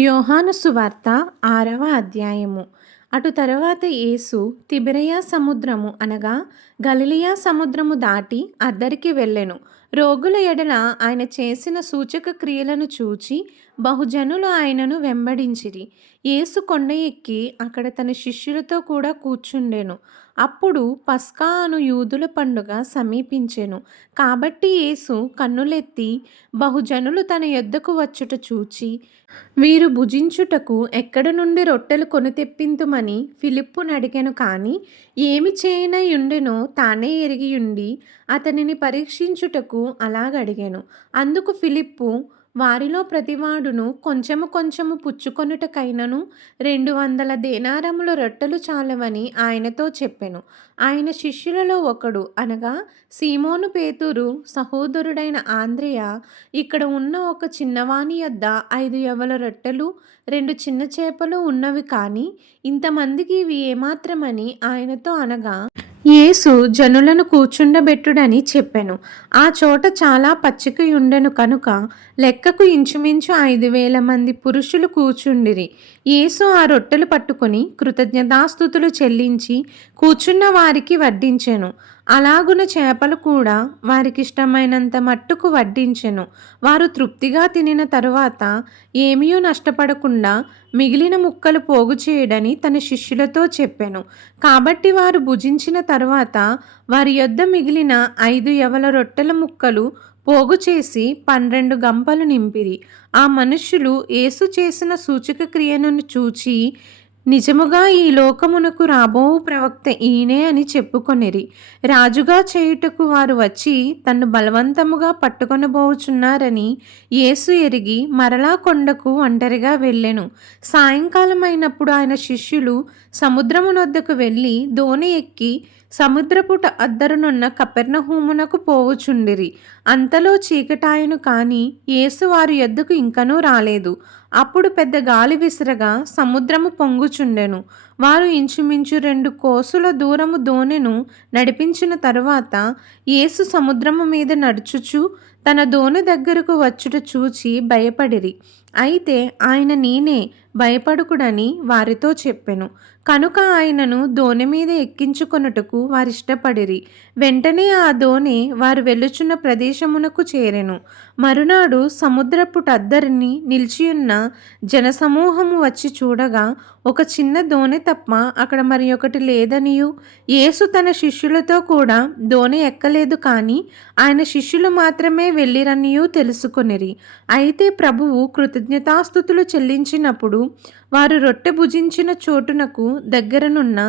యోహాను సువార్త ఆరవ అధ్యాయము. అటు తరువాత యేసు తిబిరయా సముద్రము అనగా గలిలియా సముద్రము దాటి అద్దరికి వెళ్ళెను. రోగుల ఎడల ఆయన చేసిన సూచక క్రియలను చూచి బహుజనులు ఆయనను వెంబడించిరి. యేసు కొండ ఎక్కి అక్కడ తన శిష్యులతో కూడా కూర్చుండెను. అప్పుడు పస్కా అను యూదుల పండుగ సమీపించెను. కాబట్టి యేసు కన్నులెత్తి బహుజనులు తన యొద్దకు వచ్చుట చూచి వీరు భుజించుటకు ఎక్కడ నుండి రొట్టెలు కొని తెప్పింతుమని ఫిలిప్పును అడిగాను. కానీ ఏమి చేయనయుండెనో తానే ఎరిగియుండి అతనిని పరీక్షించుటకు అలాగడిగాను. అందుకు ఫిలిప్పు వారిలో ప్రతివాడును కొంచెము కొంచెము పుచ్చుకొనుటకైనను రెండు వందల దేనారముల రొట్టెలు చాలవని ఆయనతో చెప్పెను. ఆయన శిష్యులలో ఒకడు అనగా సీమోను పేతురు సహోదరుడైన ఆంద్రేయ ఇక్కడ ఉన్న ఒక చిన్నవాని యొద్ద ఐదు యవల రొట్టెలు రెండు చిన్న చేపలు ఉన్నవి కానీ ఇంతమందికి ఇవి ఏమాత్రమని ఆయనతో అనగా యేసు జనులను కూర్చుండబెట్టుడని చెప్పెను. ఆ చోట చాలా పచ్చికయుండెను కనుక లెక్కకు ఇంచుమించు ఐదు వేల మంది పురుషులు కూర్చుండిరి. యేసు ఆ రొట్టెలు పట్టుకొని కృతజ్ఞతాస్థుతులు చెల్లించి కూర్చున్న వారికి వడ్డించెను. అలాగున చేపలు కూడా వారికిష్టమైనంత మట్టుకు వడ్డించెను. వారు తృప్తిగా తినిన తరువాత ఏమీ నష్టపడకుండా మిగిలిన ముక్కలు పోగు చేయడని తన శిష్యులతో చెప్పాను. కాబట్టి వారు భుజించిన తరువాత వారి యొద్ద మిగిలిన ఐదు యవల రొట్టెల ముక్కలు పోగు చేసి పన్నెండు గంపలు నింపిరి. ఆ మనుష్యులు యేసు చేసిన సూచక క్రియను చూచి నిజముగా ఈ లోకమునకు రాబో ప్రవక్త ఈయనే అని చెప్పుకొనిరి. రాజుగా చేయుటకు వారు వచ్చి తన్ను బలవంతముగా పట్టుకొనబోచున్నారని యేసు ఎరిగి మరలా కొండకు ఒంటరిగా వెళ్ళెను. సాయంకాలం అయినప్పుడు ఆయన శిష్యులు సముద్రమునొద్దకు వెళ్ళి దోణి ఎక్కి సముద్రపుట అద్దరునున్న కపెర్ణహూమునకు పోవుచుండిరి. అంతలో చీకటాయను కాని యేసు వారి ఎద్దుకు ఇంకనూ రాలేదు. అప్పుడు పెద్ద గాలి విసరగా సముద్రము పొంగుచుండెను. వారు ఇంచుమించు రెండు కోసుల దూరము దోణెను నడిపించిన తరువాత యేసు సముద్రము మీద నడుచుచు తన దోణి దగ్గరకు వచ్చుట చూచి భయపడిరి. అయితే ఆయన నేనే భయపడుకుడని వారితో చెప్పెను. కనుక ఆయనను దోణి మీద ఎక్కించుకొనుటకు వారిష్టపడిరి. వెంటనే ఆ దోణి వారు వెళ్ళుచున్న ప్రదేశమునకు చేరెను. మరునాడు సముద్రపుటద్దరిని నిలిచియున్న జనసమూహము వచ్చి చూడగా ఒక చిన్న దోణి తప్ప అక్కడ మరి ఒకటి లేదనియు. యేసు తన శిష్యులతో కూడా దోణి ఎక్కలేదు కానీ ఆయన శిష్యులు మాత్రమే వెళ్ళిరనియూ తెలుసుకొనిరి. అయితే ప్రభువు కృతజ్ఞతాస్థుతులు చెల్లించినప్పుడు వారు రొట్టె భుజించిన చోటునకు దగ్గరనున్న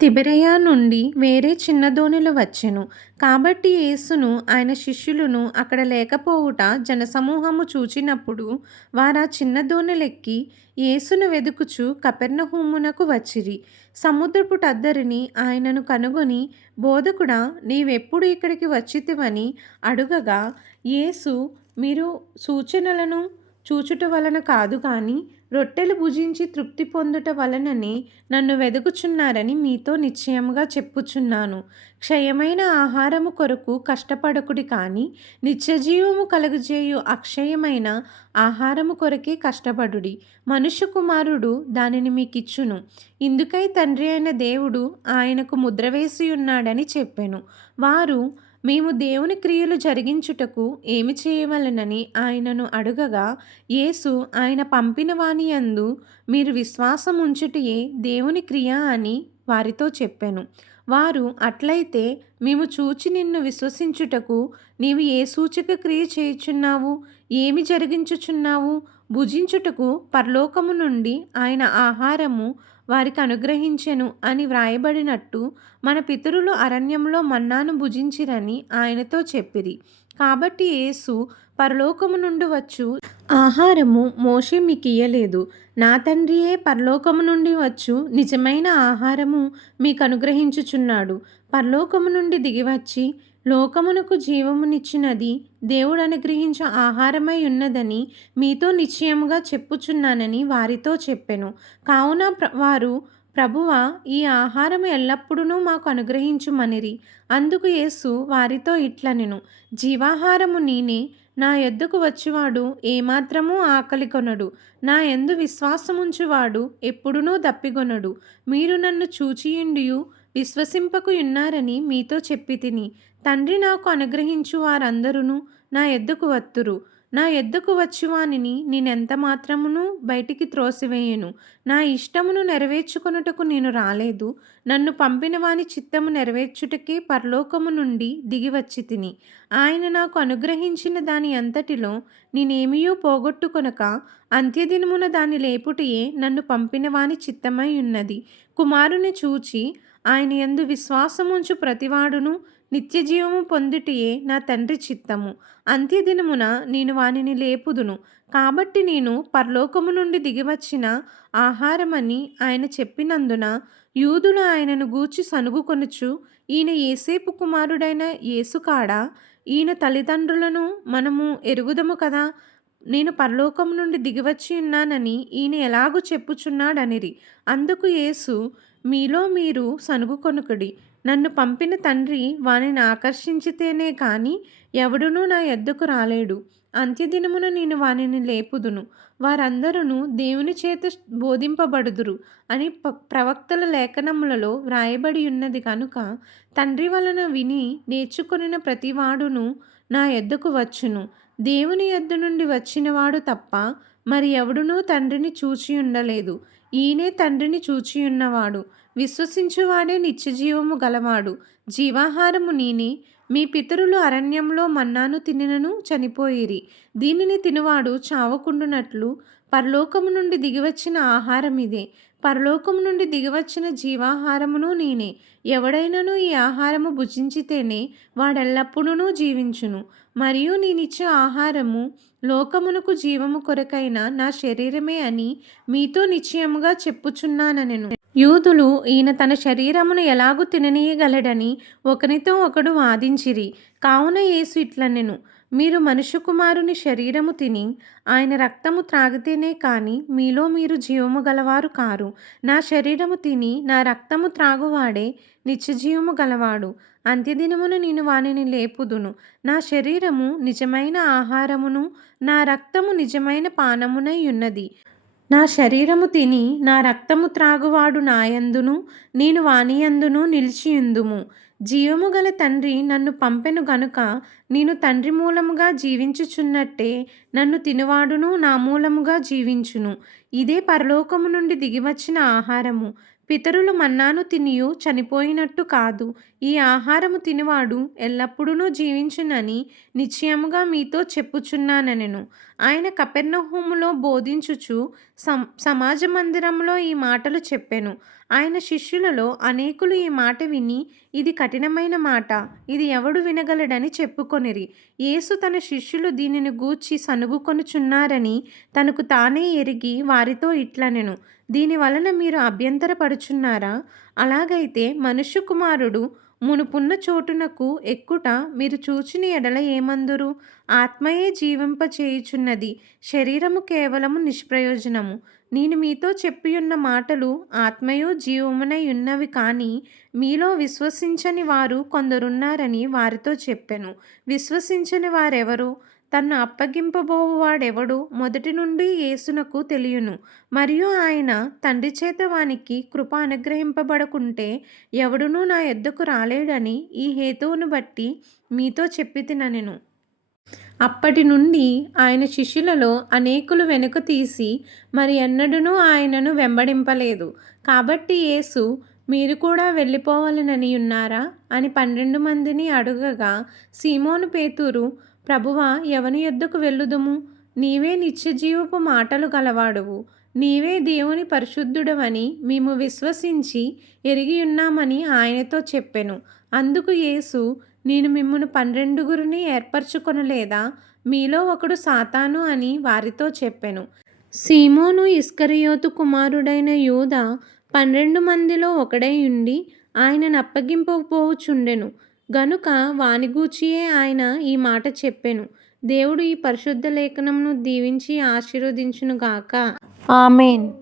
తిబెరయా నుండి వేరే చిన్న దోణిలు వచ్చెను. కాబట్టి యేసును ఆయన శిష్యులను అక్కడ లేకపోవుట జనసమూహము చూచినప్పుడు వారా చిన్న దోణిలెక్కి యేసును వెదుకుచు కపెర్ణహూమునకు వచ్చిరి. సముద్రపు టద్దరిని ఆయనను కనుగొని బోధకుడా నీవెప్పుడు ఇక్కడికి వచ్చితివని అడుగగా యేసు మీరు సూచనలను చూచుట వలన కాదు కానీ రొట్టెలు భుజించి తృప్తి పొందుట వలనని నన్ను వెదుకుచున్నారని మీతో నిశ్చయముగా చెప్పుచున్నాను. క్షయమైన ఆహారము కొరకు కష్టపడకుడి కానీ నిత్యజీవము కలుగజేయు అక్షయమైన ఆహారము కొరకే కష్టపడుడి. మనుష్య కుమారుడు దానిని మీకిచ్చును. ఇందుకై తండ్రి అయిన దేవుడు ఆయనకు ముద్ర వేసి ఉన్నాడని చెప్పాను. వారు మేము దేవుని క్రియలు జరిగించుటకు ఏమి చేయవలనని ఆయనను అడుగగా యేసు ఆయన పంపిన వాని యందు మీరు విశ్వాసం ఉంచుటయే దేవుని క్రియ అని వారితో చెప్పాను. వారు అట్లయితే మేము చూచి నిన్ను విశ్వసించుటకు నీవు ఏ సూచక క్రియ చేయుచున్నావు? ఏమి జరిగించుచున్నావు? భుజించుటకు పరలోకము నుండి ఆయన ఆహారము వారికి అనుగ్రహించెను అని వ్రాయబడినట్టు మన పితరులు అరణ్యంలో మన్నాను భుజించిరని ఆయనతో చెప్పిరి. కాబట్టి యేసు పరలోకము నుండి వచ్చు ఆహారము మోషే మీకు ఇయ్యలేదు నా తండ్రియే పరలోకము నుండి వచ్చు నిజమైన ఆహారము మీకు అనుగ్రహించుచున్నాడు పరలోకము నుండి దిగివచ్చి లోకమునకు జీవమునిచ్చినది దేవుడు అనుగ్రహించే ఆహారమై ఉన్నదని మీతో నిశ్చయముగా చెప్పుచున్నానని వారితో చెప్పెను. కావున వారు ప్రభువ ఈ ఆహారం ఎల్లప్పుడూ మాకు అనుగ్రహించుమనిరి. అందుకు యేసు వారితో ఇట్లనెను. జీవాహారము నేనే నా ఎద్దుకు వచ్చివాడు ఏమాత్రమూ ఆకలి కొనడు. నా ఎందు విశ్వాసముంచువాడు ఎప్పుడునూ దప్పిగొనడు మీరు నన్ను చూచియుండియు విశ్వసింపకు ఉన్నారని మీతో చెప్పి తిని తండ్రి నాకు అనుగ్రహించు వారందరూ నా ఎద్దుకు వత్తురు. నా ఎద్దుకు వచ్చువానిని నేనెంత మాత్రమును బయటికి త్రోసివేయను. నా ఇష్టమును నెరవేర్చుకొనుటకు నేను రాలేదు. నన్ను పంపిన వాని చిత్తము నెరవేర్చుటకే పరలోకము నుండి దిగివచ్చి తిని. ఆయన నాకు అనుగ్రహించిన దాని అంతటిలో నేనేమియూ పోగొట్టుకొనక అంత్యదినమున దాని లేపుటయే నన్ను పంపిన వాని చిత్తమై ఉన్నది. కుమారుని చూచి ఆయన యందు విశ్వాసముంచు ప్రతివాడును నిత్యజీవము పొందుటియే నా తండ్రి చిత్తము. అంత్యదినమున నేను వానిని లేపుదును. కాబట్టి నేను పరలోకము నుండి దిగివచ్చిన ఆహారమని ఆయన చెప్పినందున యూదులు ఆయనను గూర్చి సనుగుకొనుచు ఈయన ఏసేపు కుమారుడైన యేసుకాడా ఈయన తల్లిదండ్రులను మనము ఎరుగుదము కదా? నేను పరలోకం నుండి దిగివచ్చి ఉన్నానని ఈయన ఎలాగూ చెప్పుచున్నాడనిరి. అందుకు యేసు మీలో మీరు సనుగుకొనుకుడి నన్ను పంపిన తండ్రి వానిని ఆకర్షించితేనే కానీ ఎవడునూ నా ఎద్దుకు రాలేడు. అంత్యదినమున నేను వానిని లేపుదును. వారందరూ దేవుని చేత బోధింపబడుదురు అని ప ప్రవక్తల లేఖనములలో వ్రాయబడి ఉన్నది కనుక తండ్రి వలన విని నేర్చుకొనిన ప్రతివాడును నా ఎద్దుకు వచ్చును. దేవుని ఎద్దు నుండి వచ్చినవాడు తప్ప మరి ఎవడునూ తండ్రిని చూచి ఉండలేదు. ఈయనే తండ్రిని చూచి ఉన్నవాడు. విశ్వసించువాడే నిత్యజీవము గలవాడు. జీవాహారము నేనే. మీ పితరులు అరణ్యంలో మన్నాను తినినను చనిపోయిరి. దీనిని తినువాడు చావకుండునట్లు పరలోకము నుండి దిగివచ్చిన ఆహారం ఇదే. పరలోకము నుండి దిగివచ్చిన జీవాహారమును నేనే. ఎవడైనను ఈ ఆహారము భుజించితేనే వాడెల్లప్పుడూ జీవించును. మరియు నేనిచ్చే ఆహారము లోకమునకు జీవము కొరకైన నా శరీరమే అని మీతో నిశ్చయముగా చెప్పుచున్నానెను యూదులు ఈయన తన శరీరమును ఎలాగూ తిననీయగలడని ఒకనితో ఒకడు వాదించిరి. కావున యేసు ఇట్లనెను మీరు మనుష్య కుమారుని శరీరము తిని ఆయన రక్తము త్రాగితేనే కాని మీలో మీరు జీవము గలవారు కారు. నా శరీరము తిని నా రక్తము త్రాగువాడే నిత్యజీవము గలవాడు. అంత్యదినమున నేను వానిని లేపుదును. నా శరీరము నిజమైన ఆహారమును నా రక్తము నిజమైన పానమునై ఉన్నది. నా శరీరము తిని నా రక్తము త్రాగువాడు నాయందును నేను వానియందును నిలిచియుందుము. జీవము గల తండ్రి నన్ను పంపెను గనుక నేను తండ్రి మూలముగా జీవించుచున్నట్టే నన్ను తినువాడును నా మూలముగా జీవించును. ఇదే పరలోకము నుండి దిగివచ్చిన ఆహారము. పితరులు మన్నాను తినియు చనిపోయినట్టు కాదు. ఈ ఆహారము తినివాడు ఎల్లప్పుడూ జీవించునని నిశ్చయముగా మీతో చెప్పుచున్నానెను ఆయన కపెర్నహూములో బోధించుచు సం సమాజ మందిరంలో ఈ మాటలు చెప్పెను. ఆయన శిష్యులలో అనేకులు ఈ మాట విని ఇది కఠినమైన మాట ఇది ఎవడు వినగలడని చెప్పుకొనిరి. యేసు తన శిష్యులు దీనిని గూర్చి సనుగుకొనుచున్నారని తనకు తానే ఎరిగి వారితో ఇట్లనెను. దీని వలన మీరు అభ్యంతరపడుచున్నారా? అలాగైతే మనుష్య కుమారుడు మునుపున్న చోటునకు ఎక్కుట మీరు చూచిన ఎడల ఏమందురు? ఆత్మయే జీవింపచేయుచున్నది శరీరము కేవలము నిష్ప్రయోజనము. నేను మీతో చెప్పియున్న మాటలు ఆత్మయు జీవమునై ఉన్నవి కానీ మీలో విశ్వసించని వారు కొందరున్నారని వారితో చెప్పెను. విశ్వసించని వారెవరు? తన్ను అప్పగింపబోవాడెవడు మొదటి నుండి యేసునకు తెలియను. మరియు ఆయన తండ్రి చేత వానికి కృప అనుగ్రహింపబడకుంటే ఎవడునూ నా ఎద్దకు రాలేడని ఈ హేతువును బట్టి మీతో చెప్పి తిననెను. అప్పటి నుండి ఆయన శిష్యులలో అనేకులు వెనుక తీసి మరి ఎన్నడూనూ ఆయనను వెంబడింపలేదు. కాబట్టి యేసు మీరు కూడా వెళ్ళిపోవాలనని ఉన్నారా? అని పన్నెండు మందిని అడుగగా సీమోను పేతూరు ప్రభువా ఎవని ఎద్దుకు వెళ్ళుదుము? నీవే నిత్యజీవపు మాటలు గలవాడువు. నీవే దేవుని పరిశుద్ధుడవని మేము విశ్వసించి ఎరిగియున్నామని ఆయనతో చెప్పెను. అందుకు యేసు నేను మిమ్మను పన్నెండుగురిని ఏర్పరచుకొనలేదా మీలో ఒకడు సాతాను అని వారితో చెప్పెను. సీమోను ఇస్కరియోతు కుమారుడైన యూద పన్నెండు మందిలో ఒకడై ఉండి ఆయనను అప్పగింపబోచుండెను. గనుక వానిగూర్చియే ఆయన ఈ మాట చెప్పెను. దేవుడు ఈ పరిశుద్ధ లేఖనమును దీవించి ఆశీర్వదించునుగాక. ఆమెన్.